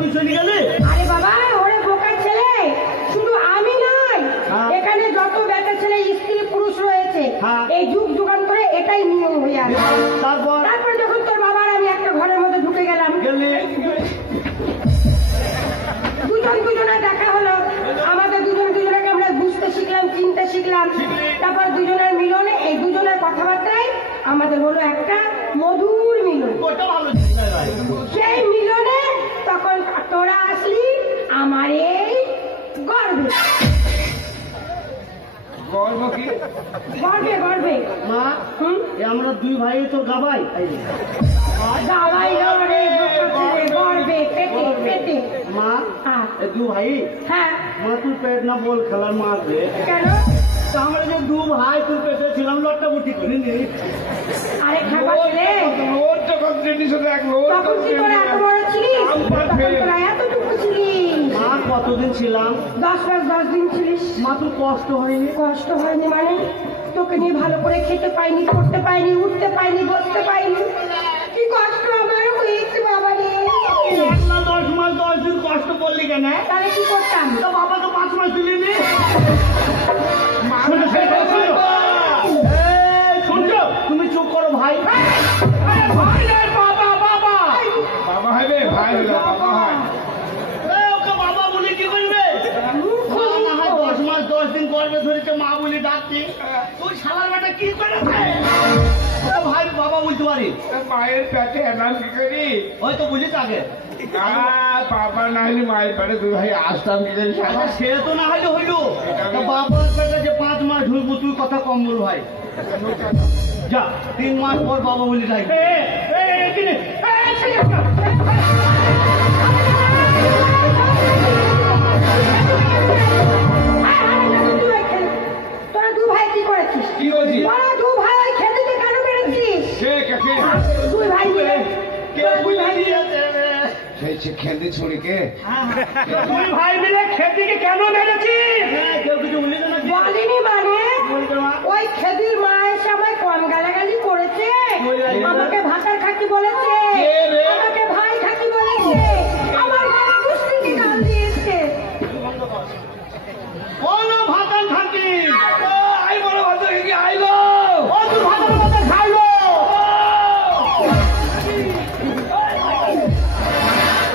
তুই চলে গেলি? আরে বাবা ওরে বোকা ছেলে, শুধু আমি নয়, এখানে যত বেটা ছেলে স্ত্রী পুরুষ রয়েছে এই যুগ যুগান্তরে এটাই নিয়ম হয়ে আছে। তারপর যখন তোর বাবার আমি একটা ঘরের মধ্যে ঢুকে গেলাম, দুজনে দেখা হলো, আমাদের দুজনকে আমরা বুঝতে শিখলাম, চিনতে শিখলাম। তারপর দুজনের মিলনে, এই দুজনের কথাবার্তায় আমাদের হলো একটা মধুর মিলন। সেই মিলনে তখন তোরা আসলি আমার এই গর্বে। গর্বে গর্বে মা, আমরা দুই ভাই তো গাবাই গাবাই গর্বে পেটে পেটে। মা দু ভাই? হ্যাঁ। মা তুই পেট না বল খেলার মাঠে কেন? আমরা যে দু ভাই তুই পেটে ছিলাম লট্টা বুটি করিনি। আরে খাবার রে, তখন কি তোরা এত বড় ছিলিস? তোরা এতটুকু ছিলিস? মা কতদিন ছিলাম? 10 দিন ছিলিস। মা তোর কষ্ট হয়নি? কষ্ট হয়নি মানে তোকে নিয়ে ভালো করে খেতে পাইনি, পড়তে পাইনি, উঠতে পাইনি, বসতে পাইনি, কি কষ্ট আমার হয়েছে বাবা রে। 10 মাস 10 দিন কষ্ট করলি কেন? তাহলে কি করতাম? তো বাবা তো 5 মাস দিলিনি। শুনছো? তুমি চুপ করো ভাই। বাবা হবে, ভাই হলো বাবা হয়। ওকে বাবা বলে কি করবে? 10 মাস 10 দিন গর্বে ধরেছে, মা বলে ডাকছি। তুই শালার বেটা কি করেছে? ভাই বাবা বলতে পারি? মায়ের পেটে এলাম কি করি? ওই তো বুঝিস আগে বাবা না হলে মায়ের পেটে দুই ভাই আসতাম কি জানি। সে তো না হইলে হইল, বাবার পেটে যে 5 মাস ঢুকবো, তুই কথা কম বল ভাই। যা 3 মাস পর বাবা বলি ডাকবে। তোরা দু ভাই কি করেছিস? কি করছি? তোরা দু ভাই ওই খেতিতে কেন পেরেছিস? দুই ভাই মিলে খেলতে ছুরিকে দুই ভাই মিলে খেতিকে কেন মেরেছিস? কেউ কিছু বলিনি মানে ওই খেদির মা এসে আমায় কম গালাগালি করেছে, আমাকে ভাতার খাকি বলেছে, আমাকে ভাই খাকি বলেছে, আমার কুস্তিকে গাল দিয়েছে। কোনো ভাতার খাকি আই বড় ভাতার খাকি আইলো, ও তুই ভাতার ভাতা খাইলো।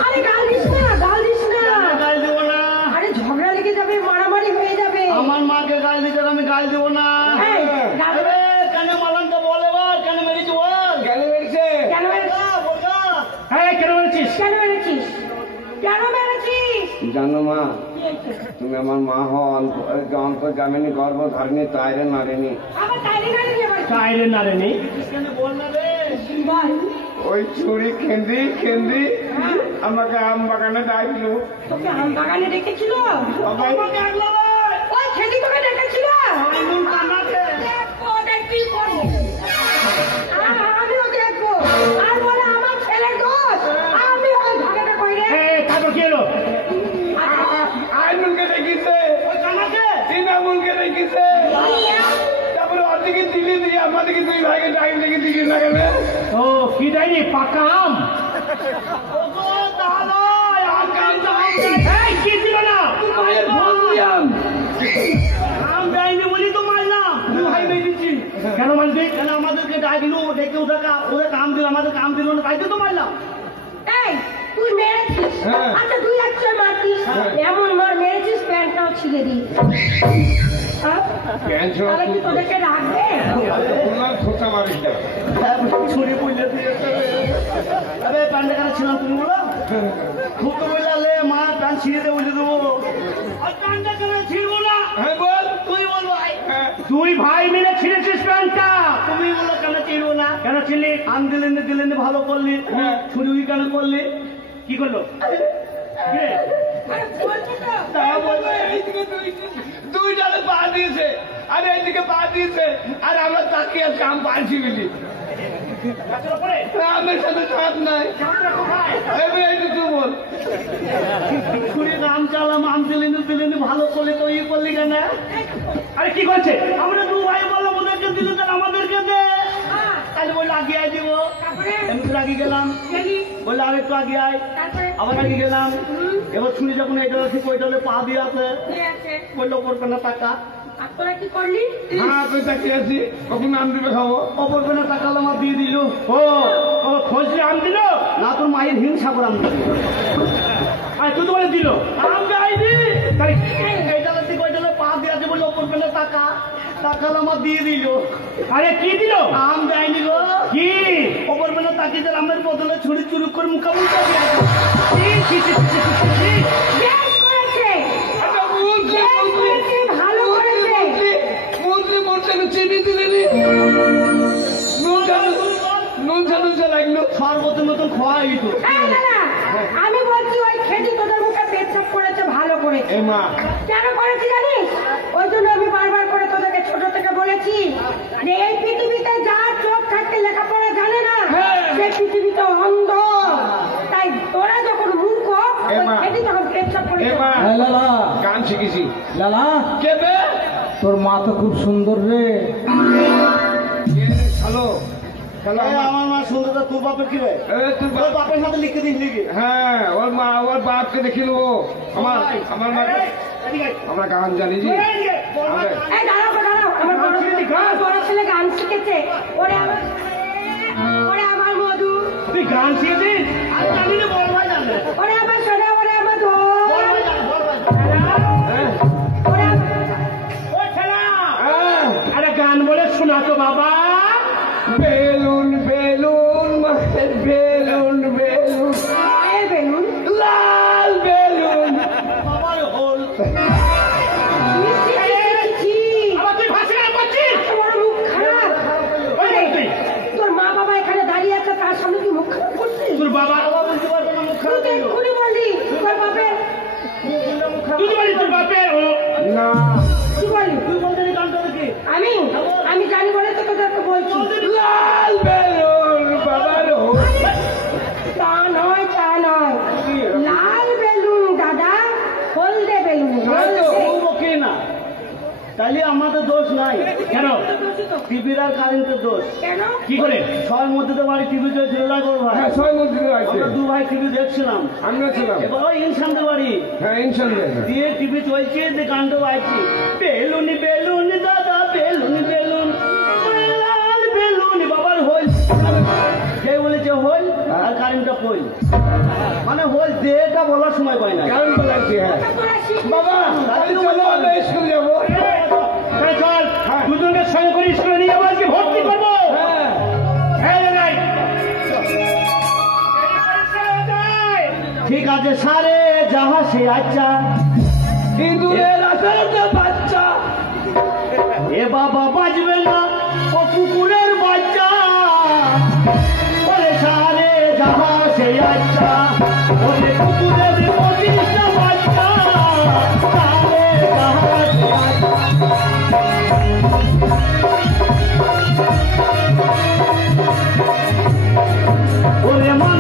আরে গাল দিস না, গাল দিস না। গাল দেবো না। আরে ঝগড়া লেগে যাবে, মারামারি হয়ে যাবে। আমার মাকে গাল দিতে আমি গাল দেবো না। কেন মালাম তো বল, এবার কেন মেরেছি বল? কেন মেরেছে? কেন মেরেছিস? কেন মেরেছিস? কেন মেরেছিস? কেন মেরেছিস? জানো মা, তুমি আমার মা হও, অন্তর্জামিনী গর্ব ধরেনি, তাইরে নারেনি। আবার তাইরে নারেনি আবার তাইরে নারেনি বল না রে। বল। ওই চুরি খেন্দি আমাকে আম বাগানে ডাকলো। তোকে আম বাগানে ডেকেছিল? ওই খেদি তোকে ডেকেছিল? আমিও দেখবো। আর বলে আমার ছেলের দোষ, আমি ওই ঝগড়াটা করি রে। তারপর কি হলো? আইনুলকে ডেকেছে, তৃণমূলকে ডেকেছে, তারপরে ওদিকে দিল্লি দিয়ে আমাদেরকে দুই ভাইকে ডাকি ডেকে দিকে না কেন? ও কি দেয়নি? পাকা আম কি ছিল না? আম দেয়নি বলি তো মারলাম। ভাই মেরেছি কেন মারবি? কেন আমাদেরকে ডাকলো, ডেকে ওদের আম দিল, আমাদের আম দিল না, তাই তো মারলাম। এই তুই মেরেছিস? আচ্ছা তুই একটা মারতিস, এমন মার মেরেছিস প্যান্টটাও ছিঁড়ে দিই। তাহলে কি তোদেরকে রাখবে? খোঁচা মারিস না, ছুরি বুঝলে প্যান্টটা কেন ছিলাম তুমি বলো? খুব তো বললে মা প্যান্ট ছিঁড়ে দেবো, বুঝে দেবো। প্যান্টটা কেন ছিঁড়বো না? হ্যাঁ বল, তুই বল ভাই। দুই ভাই মিলে ছিঁড়েছিস প্যান্টটা, তুমি বলো কেন ছিঁড়বো না? কেন ছিলি? আম দিলেন ভালো করলি, ছুরি কেন করলি? কি করলো? দুই ডালে পা দিয়েছে আর এইদিকে পা দিয়েছে, আর আমরা তাকিয়ে কাম পাচ্ছি বলি। আমার সাথে চাপ নাই, তুই বল। ছুরি নাম চালাম, আম দিলেন ভালো করলি, তো ই করলি কেন? আরে কি করছে? আমরা দু ভাই বললাম ওদেরকে দিলে আমাদেরকে দে। তাহলে বললো আগে আয় দিব, তারপরে এমনি করে আগে গেলাম, গেলি, বললো আর একটু আগে আয়, তারপরে আবার আগে গেলাম। এবার শুনি যখন এইটা ঠিক ওইটা পা দিয়ে আছে, কি আছে? বললো করবে না টাকা। আর তোরা কি করলি? হ্যাঁ তুই তাকিয়ে আছি, কখন নাম দিবে খাবো। অপর পেনে টাকা আমার দিয়ে দিল। ও খোঁজ আম দিল না তোর মায়ের হিংসা করে আমি আর তুই তো বলে দিল আম গাইনি এইটা ঠিক ওইটা পা দিয়ে আছে বললো অপর পেনে টাকা, টাকা আমার দিয়ে দিল। আরে কি দিল? আম দেয়নি গো, কি অপর পেনে তাকিয়ে আমের বদলে ছুরি চুরুক করে মুখামুখি বেশ করেছে, আচ্ছা, বলছি, বেশ করেছে, ভালো করেছে। চিনি দিলেন নুন ঝালুন লাগলো। সর্বতের মতন খোয়া হইতো। এই না, না, আমি বলছি ওই খেটি তোদের মুখে পেচ্ছাপ করেছে, ভালো করেছে। এ মা কেন করেছি জানিস? ওই জন্য আমি বারবার করে তোদেরকে ছোট থেকে বলেছি যে এই পৃথিবীতে যার চোখ থাকতে লেখাপড়া জানে না, হ্যাঁ। সে পৃথিবীতে অন্ধ। তাই তোরা যখন মূর্খ, ওই এমা। খেটি তখন পেচ্ছাপ এ করেছে। মা লালা গান শিখেছি। লালা কে বে তোর মা তো খুব সুন্দর রে। হ্যালো হ্যালো আমার মা সুন্দরটা তোর বাপের কি রে? তুই তোর বাপের সাথে লিখে দিস লিখে। হ্যাঁ ওর মা ওর বাপকে দেখিল আমার আমার মা আমরা গান জানি জি আমরা এই দাঁড়াও গো, দাঁড়াও, আমার বড় ছেলে গান শিখেছে। ওরে আমার মধু, তুই গান শিখেছিস? আমি জানি না, বড় ভাই জানে। ওরে আমার সোনা, ওরে আমার ধন, বড় ভাই জানে, বড় ভাই জানে। হ্যাঁ ওরে ও ছেলা আরে গান বলে শোনা তো বাবা। বেলুন বেলুন মায়ের বেলুন বেলুন মায়ের বেলুন, লাল বেলুন। বাবার হোল। আবার তুই ভাষা গান করছিস? এত বড় মুখ খারাপ। ওই দেখ তুই, তোর মা বাবা এখানে দাঁড়িয়ে আছে, তার সামনে তুই মুখ খারাপ করছিস? তোর বাবা বাবা বলতে পারবে না, মুখ তুই খারাপ তো হইলো। এক্ষুনি বললি তোর বাপের, মুখ খারাপ। তুই তো বলিস তোর বাপের ও না কি বললি? তুই বলতে নি গানটা দেখি। আমি জানি বলে তো তোদেরকে বলছি। লাল বেলুন বাবার হোল। তা নয়, তা নয়, লাল বেলুন দাদা, হলদে বেলুন। বলবো কি না, তাইলে আমাদের দোষ নাই। কেন টিভির আর কারেন্টের দোষ। কেন? কি করে? ছয় মধ্যে তো বাড়ি টিভি চলছিল না গো ভাই। হ্যাঁ ছয় মন্দির আছে, আমরা দু ভাই টিভি দেখছিলাম। আমিও ছিলাম। এবার ওই ইনসানদের বাড়ি হ্যাঁ ইনশাল্লাহ দিয়ে টিভি চলছে, যে গানটা বাজছে, বেলুন বেলুন দাদা বেলুন বেলুন লাল বেলুন বাবার হইল। কে বলেছে হইল আর কারেন্টটা হইল, মানে হইল দেটা বলার সময় পায় না। গান বলাচ্ছি। হ্যাঁ তোরা শিখ। বাবা তাহলে চলো আমরা স্কুল যাবো। তাহলে চল হ্যাঁ। দুজনকে সঙ্গে করে স্কুলে নিয়ে যাবো, আজকে ভর্তি করবো। হ্যাঁ হ্যাঁ নাই ঠিক আছে সারে যাহা সে আচ্ছা, ইঁদুরের আসাতে বাচ্চা এ বাবা বাজবে না ও কুকুরের বাচ্চা, ওরে সারে যাহা সে আচ্ছা, ওরে কুকুরের পঁচিশটা বাচ্চা, সারে যাহা সে আচ্ছা। ওরে মা